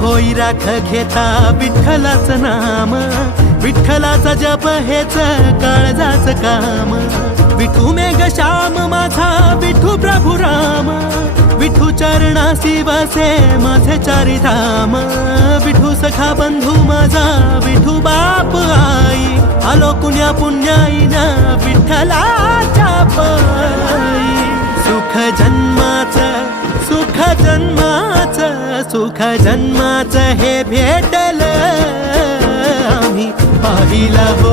होई राख घेता विठ्ठलाचं नाम, विठ्ठलाचा जप हेच काळजाच काम। विठू मेघ श्याम माझा विठू प्रभू राम, विठू चरणासी वसे माझे चारी धाम। विठू सखा बंधू माझा विठू बाप आई, आलो कुण्या पुण्याईना विठ्ठलाच्या पायी। सुख जन्माचं सुख जन्माचं सुख जन्माचं हे भेटलं आम्ही पाहिलं हो